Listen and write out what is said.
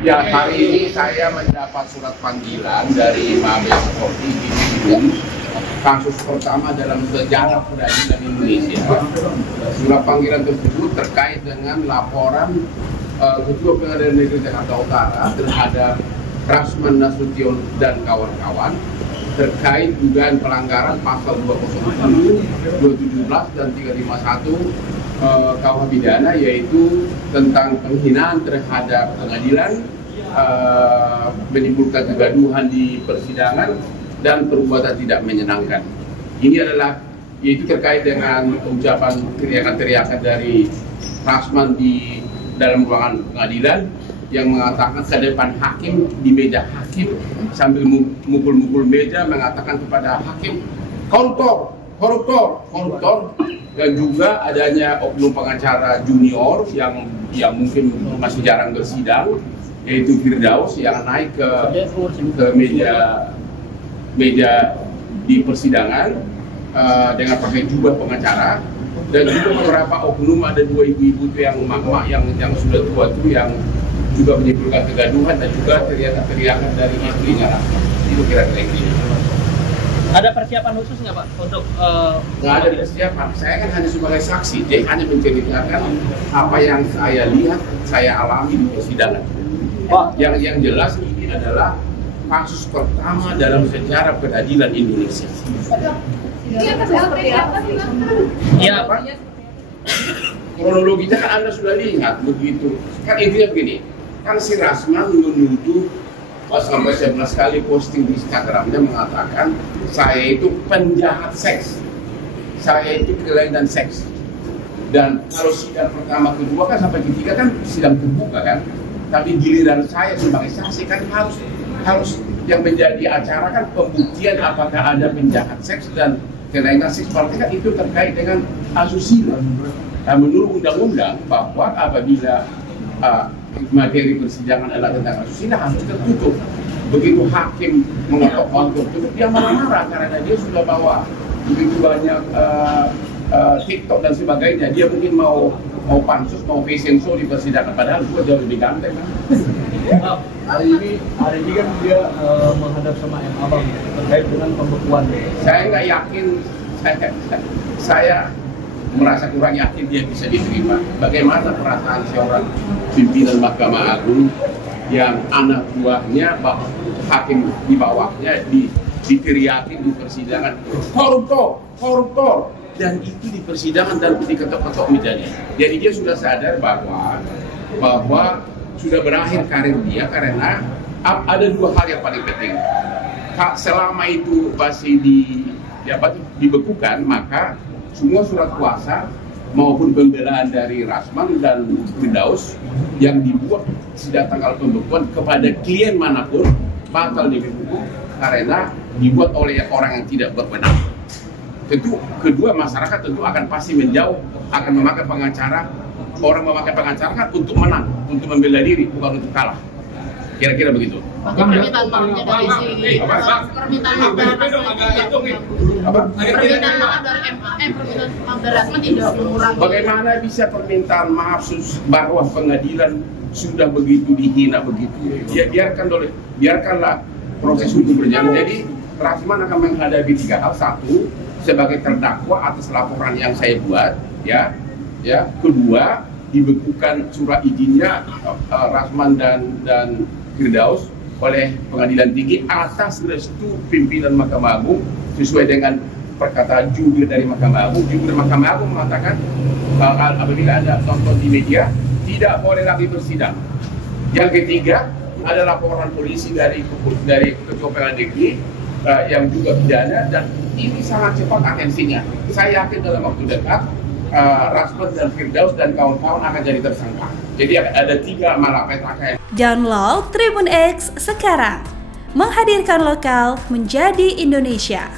Ya, hari ini saya mendapat surat panggilan dari Mabes Polri di Cibinong. Kasus pertama dalam sejarah peradilan Indonesia. Surat panggilan tersebut terkait dengan laporan Ketua Pengadilan Negeri Jakarta Utara terhadap Rasman Nasution dan kawan-kawan terkait dugaan pelanggaran pasal 207, 217 dan 351 KUH pidana, yaitu tentang penghinaan terhadap pengadilan, menimbulkan kegaduhan di persidangan dan perbuatan tidak menyenangkan. Ini adalah yaitu terkait dengan ucapan teriakan-teriakan dari Rasman di dalam ruangan pengadilan yang mengatakan ke depan hakim, di meja hakim, sambil mukul-mukul meja, mengatakan kepada hakim, koruptor, koruptor, koruptor. Dan juga adanya oknum pengacara junior yang mungkin masih jarang bersidang, yaitu Firdaus, yang naik ke meja di persidangan dengan pakai jubah pengacara. Dan juga beberapa oknum, ada dua ibu-ibu yang emak-emak yang sudah tua itu yang juga menimbulkan kegaduhan dan juga teriakan-teriakan dari istrinya. Itu kira-kira ini. Ada persiapan khusus nggak Pak untuk? Nggak ada persiapan. Saya kan hanya sebagai saksi. Dia hanya menceritakan apa yang saya lihat, saya alami di persidangan. Pak, yang jelas ini adalah kasus pertama dalam sejarah peradilan Indonesia. Iya Pak. Kronologinya kan Anda sudah lihat begitu. Kan intinya begini. Kan si Rasman menuduh sampai 11 kali posting di Instagramnya mengatakan saya itu penjahat seks, saya itu kelainan seks. Dan kalau sidang pertama, kedua kan sampai ketiga kan sidang terbuka kan, tapi giliran saya sebagai saksi kan harus yang menjadi acara kan pembuktian apakah ada penjahat seks dan kelainan seks. Berarti kan itu terkait dengan asusila. Nah, menurut undang-undang bahwa apabila materi persidangan adalah tentang asusila harus tertutup. Begitu hakim mengetok palu tertutup, dia marah-marah karena dia sudah bawa begitu banyak TikTok dan sebagainya. Dia mungkin mau pansus, mau fashion show di persidangan, padahal gua jauh lebih ganteng kan. Hari ini kan dia menghadap sama M. Abang terkait dengan pembekuan. Saya nggak yakin, saya merasa kurang yakin dia bisa diterima. Bagaimana perasaan seorang pimpinan Mahkamah Agung yang anak buahnya, hakim di bawahnya diteriakin di persidangan, koruptor, koruptor, dan itu di persidangan dan diketok-ketok mejanya. Jadi dia sudah sadar bahwa sudah berakhir karir dia karena ada dua hal yang paling penting. Selama itu masih dibekukan, maka semua surat kuasa maupun pembelaan dari Rasman dan Firdaus yang dibuat sejak tanggal pembekuan kepada klien manapun batal demi hukum karena dibuat oleh orang yang tidak berwenang. Tentu kedua, masyarakat tentu akan pasti menjauh, akan memakai pengacara. Orang memakai pengacara kan untuk menang, untuk membela diri, bukan untuk kalah. Kira-kira begitu. Permintaan maafnya dari permintaan maaf dari Rasman tidak mengurangi. Bagaimana bisa permintaan maaf bahwa pengadilan sudah begitu dihina begitu? Ya biarkanlah proses hukum berjalan. Jadi Rasman akan menghadapi tiga hal. Satu, sebagai terdakwa atas laporan yang saya buat, ya. Kedua, dibekukan surat izinnya Rasman dan Firdaus oleh Pengadilan Tinggi atas restu pimpinan Mahkamah Agung sesuai dengan perkataan jubir dari Mahkamah Agung. Jubir Mahkamah Agung mengatakan apabila Anda nonton di media tidak boleh lagi bersidang. Yang ketiga ada laporan polisi dari Ketua Pengadilan Negeri yang juga pidana, dan ini sangat cepat agensinya. Saya yakin dalam waktu dekat Rasman dan Firdaus dan kawan-kawan akan jadi tersangka. Jadi ada tiga malapetaka. Download Tribun X sekarang, menghadirkan lokal menjadi Indonesia.